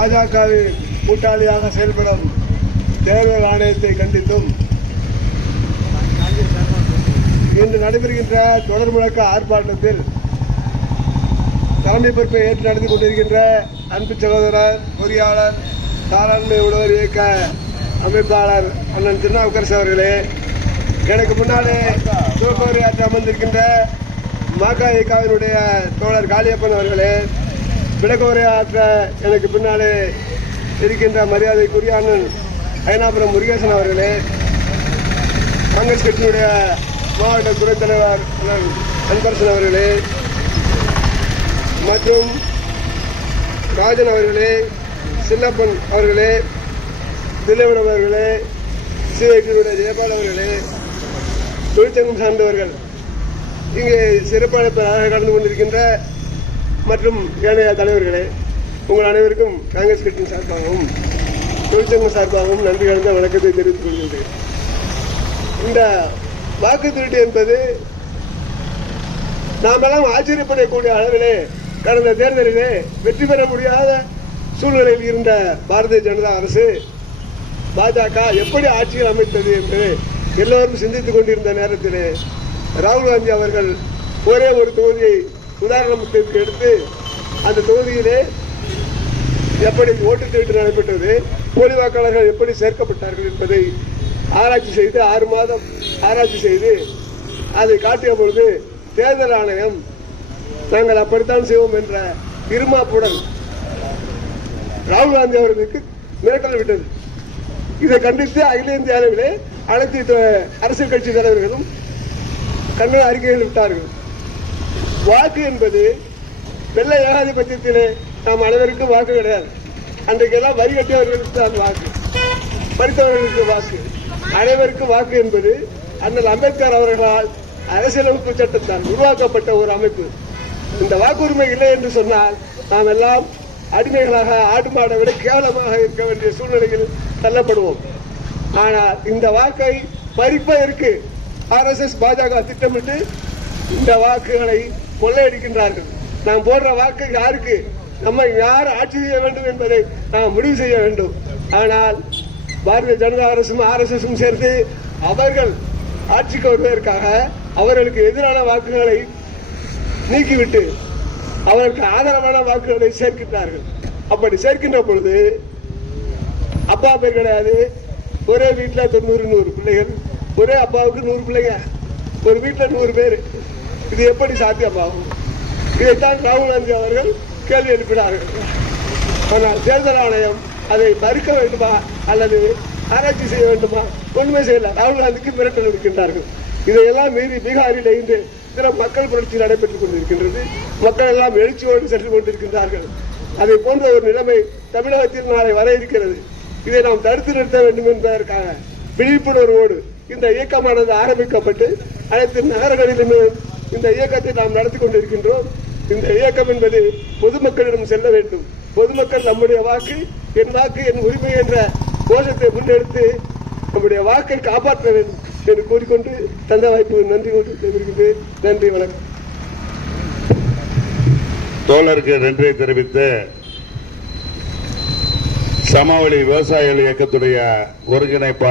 பாஜகவின் கூட்டாளியாக செயல்படும் தேர்தல் ஆணையத்தை கண்டித்தும் இன்று நடைபெறுகின்ற தொடர் முழக்க ஆர்ப்பாட்டத்தில் தலைமை பொறுப்பை ஏற்று நடத்தி கொண்டிருக்கின்ற அன்பு சகோதரர் பொறியாளர் தாராண்மை உழவர் இயக்க அமைப்பாளர் அண்ணன் திருநாவுக்கரசு அவர்களே, எனக்கு முன்னாலே துவக்க உரையாற்ற அமர்ந்திருக்கின்ற மக இயக்காவினுடைய தோழர் காளியப்பன் அவர்களே, விளக்க உரையாற்ற எனக்கு பின்னாலே இருக்கின்ற மரியாதைக்குரிய அண்ணன் ஐனாபுரம் முருகேசன் அவர்களே, காங்கிரஸ் கட்சியினுடைய மாவட்ட துணைத் தலைவர் அன்பரசன் அவர்களே மற்றும் ராஜன் அவர்களே, சின்னப்பன் அவர்களே, தில்லைவனம் அவர்களே, சிஐடியினுடைய ஜெயபால் அவர்களே, தொழிற்சங்கம் சார்ந்தவர்கள், இங்கே சிறப்பு அழைப்பாளராக கலந்து கொண்டிருக்கின்ற மற்றும் ஏனைய தலைவர்களே, உங்கள் அனைவருக்கும் காங்கிரஸ் கட்சியின் சார்பாகவும் தொழிற்சங்கம் சார்பாகவும் நன்றி கலந்த வணக்கத்தை தெரிவித்துக் கொள்கின்றேன். இந்த வாக்கு திருட்டு என்பது நாமெல்லாம் ஆச்சரியப்படக்கூடிய அளவிலே கடந்த தேர்தலிலே வெற்றி பெற முடியாத சூழ்நிலையில் இருந்த பாரதிய ஜனதா அரசு பாஜக எப்படி ஆட்சியில் அமைத்தது என்று எல்லோரும் சிந்தித்துக் கொண்டிருந்த நேரத்திலே ராகுல் காந்தி அவர்கள் ஒரே ஒரு தொகுதியை உதாரணத்திற்கு எடுத்து அந்த தொகுதியிலே எப்படி ஓட்டு திருட்டு நடைபெற்றது, போலி வாக்காளர்கள் எப்படி சேர்க்கப்பட்டார்கள் என்பதை ஆராய்ச்சி செய்து 6 மாதம் ஆராய்ச்சி செய்து அதை காட்டிய பொழுது தேர்தல் ஆணையம் நாங்கள் அப்படித்தான் செய்வோம் என்ற இருமாப்புடன் ராகுல் காந்தி அவர்களுக்கு மிரட்டல் விட்டது. இதை கண்டித்து அகில இந்திய அளவிலே அனைத்து அரசியல் கட்சி தலைவர்களும் கண்டன அறிக்கைகள் விட்டார்கள். வாக்கு என்பது வெள்ளை ஏகாதிபத்தியத்திலே நாம் அனைவருக்கும் வாக்கு கிடையாது. அன்றைக்கெல்லாம் வரி கட்டியவர்களுக்கு தான் வாக்கு, படித்தவர்களுக்கு வாக்கு, அனைவருக்கும் வாக்கு என்பது அண்ணல் அம்பேத்கர் அவர்களால் அரசியலமைப்பு சட்டத்தால் உருவாக்கப்பட்ட ஒரு அமைப்பு. இந்த வாக்குரிமை இல்லை என்று சொன்னால் நாம் எல்லாம் அடிமைகளாக ஆடு மாடை விட கேவலமாக இருக்க வேண்டிய சூழ்நிலையில் தள்ளப்படுவோம். ஆனால் இந்த வாக்கை பறிப்பதற்கு RSS பாஜக திட்டமிட்டு இந்த வாக்குகளை கொள்ளையடிக்கின்றார்கள். நாம் போடுற வாக்கு யாருக்கு, நம்மை யார் ஆட்சி செய்ய வேண்டும் என்பதை நாம் முடிவு செய்ய வேண்டும். ஆனால் பாரதிய ஜனதா அரசும் RSSம் சேர்ந்து அவர்கள் ஆட்சிக்கு வருவதற்காக அவர்களுக்கு எதிரான வாக்குகளை நீக்கிவிட்டு அவர்களுக்கு ஆதரவான வாக்குகளை சேர்க்கின்றார்கள். அப்படி சேர்க்கின்ற பொழுது அப்பா பேர் கிடையாது, ஒரே வீட்டில் 90-100 பிள்ளைகள், ஒரே அப்பாவுக்கு 100 பிள்ளைங்க, ஒரு வீட்டில் 100 பேர், இது எப்படி சாத்தியமாகும்? இதைத்தான் ராகுல் காந்தி அவர்கள் கேள்வி எழுப்பினார்கள். ஆனால் தேர்தல் ஆணையம் அதை மறுக்க வேண்டுமா அல்லது ஆராய்ச்சி செய்ய வேண்டுமா? ஒன்றுமே செய்யல. ராகுல் காந்திக்கு மிரட்டல் இருக்கின்றார்கள். இதையெல்லாம் மீறி பீகாரில் இன்று சில மக்கள் புரட்சி நடைபெற்றுக் கொண்டிருக்கின்றது. மக்கள் எல்லாம் எழுச்சியோடு சென்று கொண்டிருக்கின்றார்கள். அதை போன்ற ஒரு நிலைமை தமிழகத்தில் நாளை வர இருக்கிறது. இதை நாம் தடுத்து நிறுத்த வேண்டும் என்பதற்காக விழிப்புணர்வோடு இந்த இயக்கமானது ஆரம்பிக்கப்பட்டு அனைத்து நகரங்களிலுமே இந்த இயக்கத்தை நாம் நடத்தி கொண்டிருக்கின்றோம். இந்த இயக்கம் என்பது பொதுமக்களிடம் செல்ல வேண்டும். பொதுமக்கள் நம்முடைய வாக்கு என் வாக்கு என் உரிமை என்ற கோஷத்தை முன்னெடுத்து நம்முடைய வாக்கை காப்பாற்ற வேண்டும் என்று கூறிக்கொண்டு தந்த வாய்ப்பு நன்றி கொண்டு நன்றி, வணக்கம். தோழருக்கு நன்றியை தெரிவித்து சமவெளி விவசாயிகள் இயக்கத்துடைய ஒருங்கிணைப்பாளர்